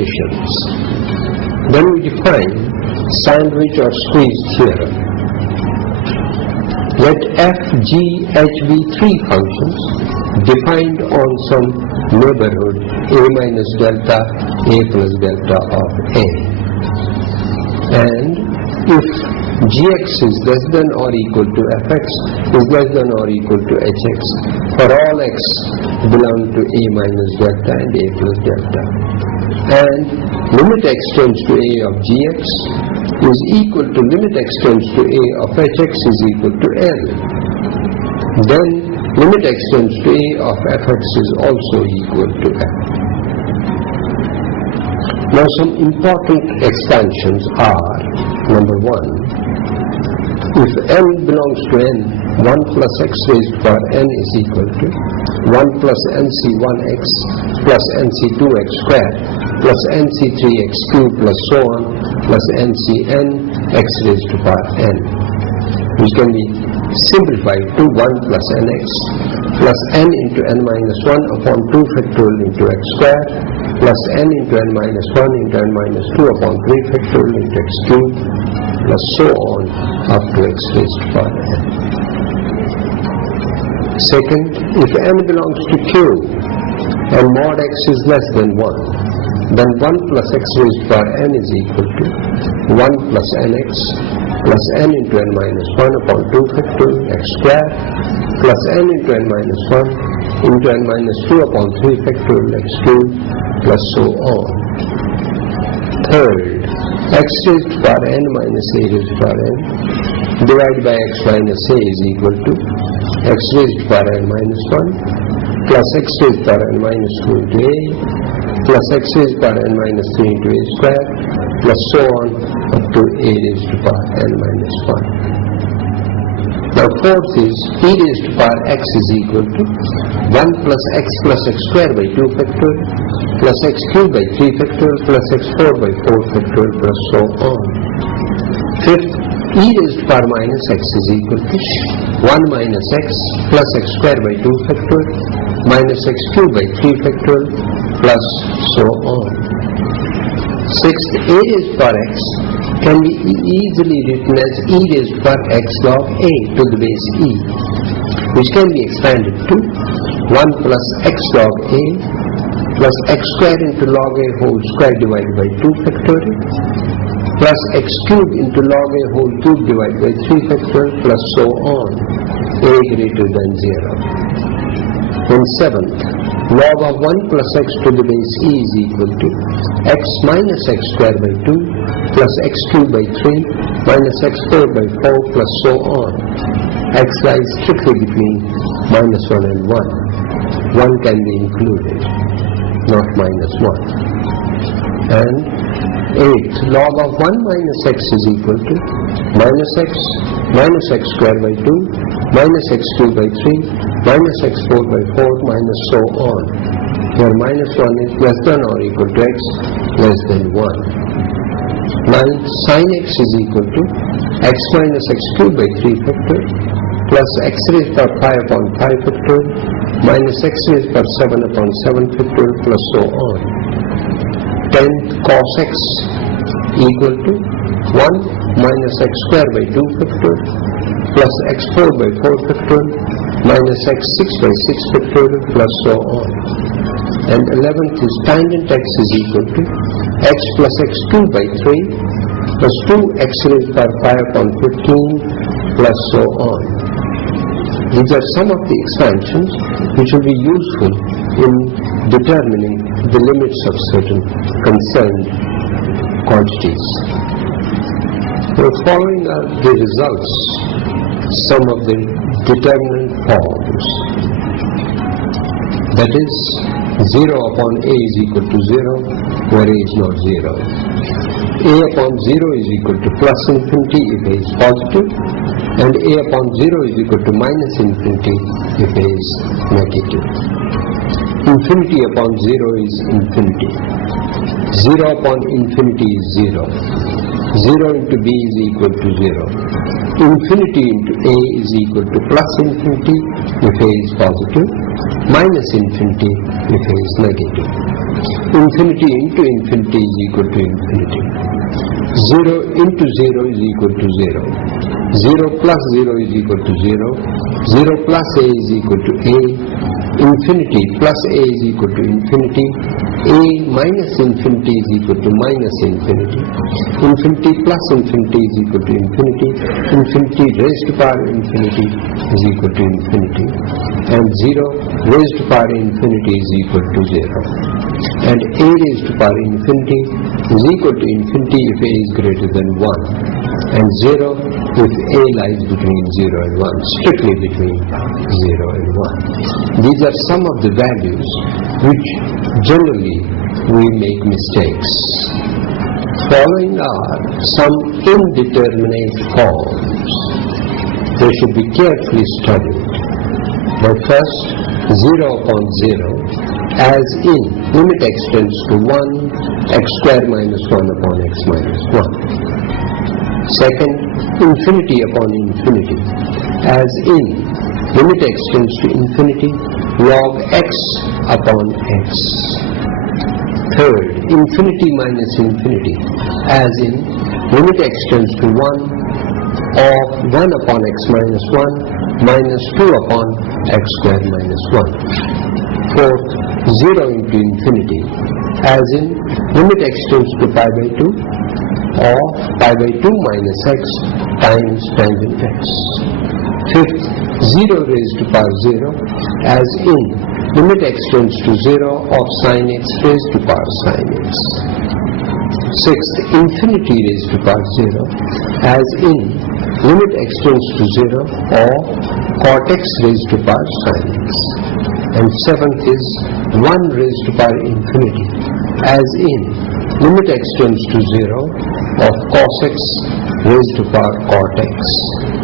coefficients. Then we define sandwich or squeeze theorem. Let f, g, h be three functions defined on some neighborhood a minus delta, a plus delta of a. And if gx is less than or equal to fx is less than or equal to hx for all x belong to a minus delta and a plus delta, and limit x tends to a of gx is equal to limit x tends to a of hx is equal to L, then limit x tends to a of fx is also equal to F. Now some important expansions are, number one, if n belongs to n, 1 plus x raised to power n is equal to 1 plus nc1x plus nc2x squared plus nc3x cubed plus so on plus ncn x raised to power n, which can be simplified to 1 plus nx plus n into n minus 1 upon 2 factorial into x squared plus n into n minus 1 into n minus 2 upon 3 factorial into x cubed plus so on up to x raised to power n. Second, if n belongs to Q and mod x is less than 1, then 1 plus x raised to power n is equal to 1 plus nx plus n into n minus 1 upon 2 factorial x squared plus n into n minus 1 into n minus 2 upon 3 factorial x cubed plus so on. Third, x raised to power n minus a raised to power n divided by x minus a is equal to x raised to power n minus 1 plus x raised to power n minus 2 into a plus x raised to power n minus 3 into a square plus so on up to a raised to power n minus 1. Now fourth is e raised to power x is equal to 1 plus x square by 2 factorial plus x cubed by 3 factorial plus x4 by 4 factorial plus so on. Fifth, e raised to power minus x is equal to 1 minus x plus x square by 2 factorial minus x cubed by 3 factorial plus so on. Sixth, a raised to power x can be easily written as e raised to power x log a to the base e, which can be expanded to 1 plus x log a plus x square into log a whole square divided by 2 factorial plus x cubed into log a whole cube divided by 3 factorial plus so on, a greater than 0. And seventh, log of 1 plus x to the base e is equal to x minus x square by 2 plus x cubed by 3 minus x4 by 4 plus so on. X lies strictly between minus 1 and 1. 1 can be included, not minus 1. And 8th, log of 1 minus x is equal to minus x square by 2 minus x cubed by 3 minus x4 by 4 minus so on, where minus 1 is less than or equal to x less than 1. 9th, sin x is equal to x minus x cubed by 3 factorial plus x raised to power 5 upon 5 factorial minus x raised to power 7 upon 7 factorial plus so on. 10th, cos x equal to 1 minus x square by 2 factorial plus x4 by 4 factorial minus x6 by 6 factorial plus so on. And 11th is tangent x is equal to x plus x2 by 3 plus 2x raised to power 5 upon 15 plus so on. These are some of the expansions which will be useful in determining the limits of certain concerned quantities. Now, following are the results, some of the determinant forms. That is, 0 upon a is equal to 0, where a is not 0. A upon 0 is equal to plus infinity if a is positive, and a upon 0 is equal to minus infinity if a is negative. Infinity upon 0 is infinity. 0 upon infinity is 0. 0 into b is equal to 0. infinity into a is equal to plus infinity if a is positive, minus infinity if a is negative. Infinity into infinity is equal to infinity. 0 into 0 is equal to 0. 0 plus 0 is equal to 0. 0 plus a is equal to a. Infinity plus a is equal to infinity. A minus infinity is equal to minus infinity. Infinity plus infinity is equal to infinity. Infinity raised to power infinity is equal to infinity. And 0 raised to power infinity is equal to 0. And a raised to power infinity is equal to infinity if a is greater than 1. And 0 if a lies between 0 and 1, strictly between 0 and 1. These are some of the values which generally we make mistakes. Following are some indeterminate forms. They should be carefully studied. But first, 0 upon 0, as in limit x tends to 1, x square minus 1 upon x minus 1. Second, infinity upon infinity, as in limit x tends to infinity, log x upon x. Third, infinity minus infinity, as in limit x tends to 1 of 1 upon x minus 1 minus 2 upon x square minus 1. Fourth, 0 into infinity, as in limit x tends to pi by 2 of pi by 2 minus x times tangent x. Fifth, 0 raised to power 0, as in limit x tends to 0 of sin x raised to power sin x. Sixth, infinity raised to power 0, as in limit x tends to 0 of cot x raised to power sin x. And seventh is 1 raised to power infinity, as in limit x tends to 0 of cos x raised to power cot x.